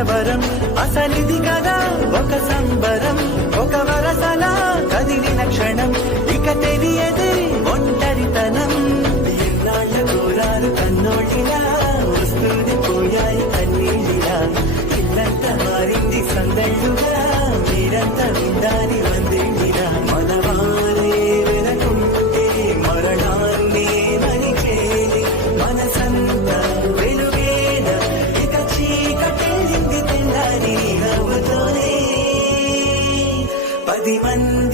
కలవరం అసలిది కదా ఒక సంబరం ఒక వరసలా కదిలిన క్షణం ఇక తెలియదే ఒంటరితనం ఎన్నాళ్ళ కోరారు కన్నోళ్ళిలా వస్తుంది పోయాయి కన్నీళ్ళిలా ఇల్లంతా మారింది సందళ్ళుగా మీరంతా విందాని వందేళ్ళిలా మనవారే వెనకుంటే మరణాన్ని మరిచేది మనసంతా వెలుగేన ఇక చీకటెళ్ళింది తెల్లారి నవ్వుతోనే 10 మంది